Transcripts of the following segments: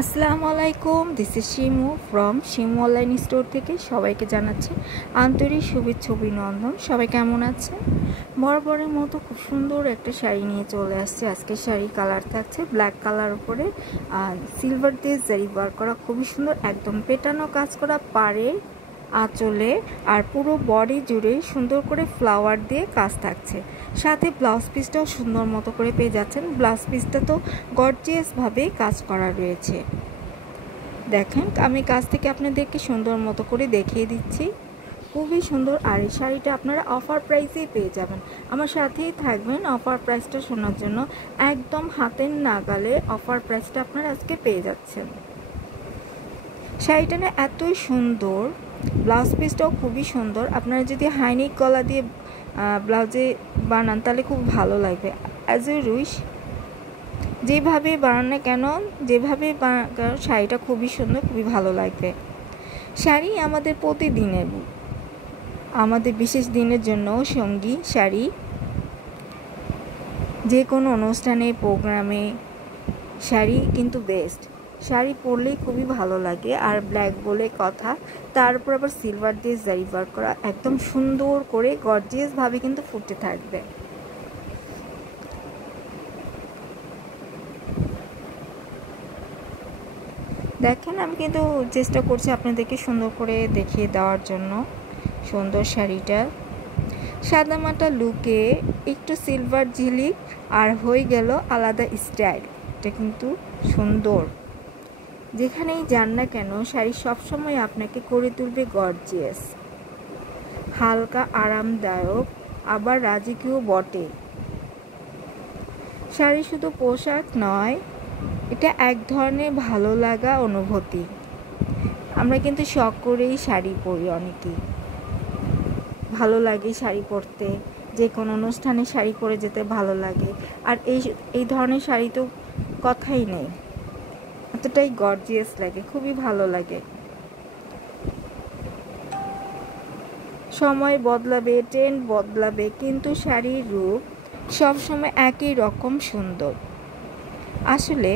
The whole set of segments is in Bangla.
আসসালামু আলাইকুম, this is Shimu from Shimu online store থেকে সবাইকে জানাচ্ছি আন্তরিক শুভেচ্ছা অভিনন্দন। সবাই কেমন আছেন? বরাবরের মতো খুব সুন্দর একটা শাড়ি নিয়ে চলে আসছে। আজকে শাড়ি কালার থাকছে ব্ল্যাক কালার উপরে সিলভার দিয়ে জারি ওয়ার্ক করা, খুবই সুন্দর, একদম পেটানো কাজ করা পাড়ে আঁচলে আর পুরো বডি জুড়ে সুন্দর করে ফ্লাওয়ার দিয়ে কাজ থাকছে। সাথে ব্লাউজ পিসটাও সুন্দর মতো করে পেয়ে যাচ্ছেন। ব্লাউজ পিসটা তো গর্জিয়াসভাবে কাজ করা রয়েছে। দেখেন, আমি কাছ থেকে আপনাদেরকে সুন্দর মতো করে দেখিয়ে দিচ্ছি, খুবই সুন্দর। আর এই শাড়িটা আপনারা অফার প্রাইসেই পেয়ে যাবেন। আমার সাথেই থাকবেন অফার প্রাইসটা শোনার জন্য। একদম হাতের নাগালে অফার প্রাইসটা আপনারা আজকে পেয়ে যাচ্ছেন। শাড়িটা না এতই সুন্দর, ব্লাউজ পিসটাও খুবই সুন্দর। আপনারা যদি হাইনেক গলা দিয়ে ব্লাউজে বানান তাহলে খুব ভালো লাগবে। অ্যাজ এ উইশ, যেভাবে বানান না কেন, যেভাবে শাড়িটা খুবই সুন্দর, খুবই ভালো লাগবে। শাড়ি আমাদের প্রতিদিনের, আমাদের বিশেষ দিনের জন্য সঙ্গী শাড়ি। যে কোনো অনুষ্ঠানে, প্রোগ্রামে শাড়ি কিন্তু বেস্ট। শাড়ি পরলেই খুবই ভালো লাগে। আর ব্ল্যাক বলে কথা, তার উপর আবার সিলভার দিয়ে জারি ওয়ার্ক করা, একদম সুন্দর করে গর্জিয়াসভাবে কিন্তু ফুটে থাকবে। দেখেন, আমি কিন্তু চেষ্টা করছি আপনাদেরকে সুন্দর করে দেখিয়ে দেওয়ার জন্য। সুন্দর শাড়িটা সাদামাটা লুকে একটু সিলভার ঝিলিক আর হয়ে গেল আলাদা স্টাইল। এটা কিন্তু সুন্দর। যেখানেই যান না কেন, শাড়ি সবসময় আপনাকে করে তুলবে গর্জিয়াস, হালকা আরামদায়ক, আবার রাজকীয় বটে। শাড়ি শুধু পোশাক নয়, এটা এক ধরনের ভালো লাগা অনুভূতি। আমরা কিন্তু শখ করেই শাড়ি পরি, অনেকেই ভালো লাগে শাড়ি পরতে, যে কোনো অনুষ্ঠানে শাড়ি পরে যেতে ভালো লাগে। আর এই ধরনের শাড়ি তো কথাই নেই, এতটাই গর্জিয়াস লাগে, খুবই ভালো লাগে। সময় বদলাবে, ট্রেন্ড বদলাবে, কিন্তু শাড়ির রূপ সবসময় একই রকম সুন্দর। আসলে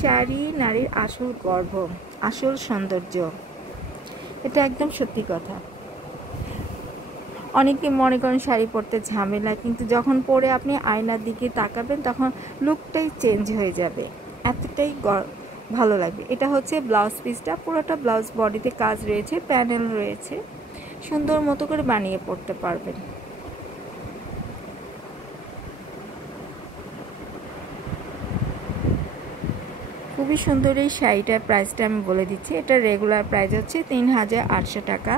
শাড়ি নারীর আসল গর্ব, আসল সৌন্দর্য। এটা একদম সত্যি কথা। অনেকে মনে করেন শাড়ি পরতে ঝামেলা, কিন্তু যখন পরে আপনি আয়নার দিকে তাকাবেন তখন লুকটাই চেঞ্জ হয়ে যাবে, এতটাই ভালো লাগবে। এটা হচ্ছে ব্লাউজ পিসটা, পুরোটা ব্লাউজ বডিতে কাজ রয়েছে, প্যানেল রয়েছে, সুন্দর মতো করে বানিয়ে পরতে পারবেন। খুবই সুন্দর এই শাড়িটার প্রাইসটা আমি বলে দিচ্ছি। এটা রেগুলার প্রাইস হচ্ছে ৩,৮০০ টাকা,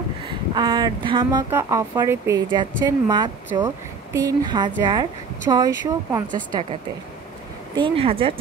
আর ধামাকা অফারে পেয়ে যাচ্ছেন মাত্র ৩,৬৫০ টাকাতে। ৩,০০০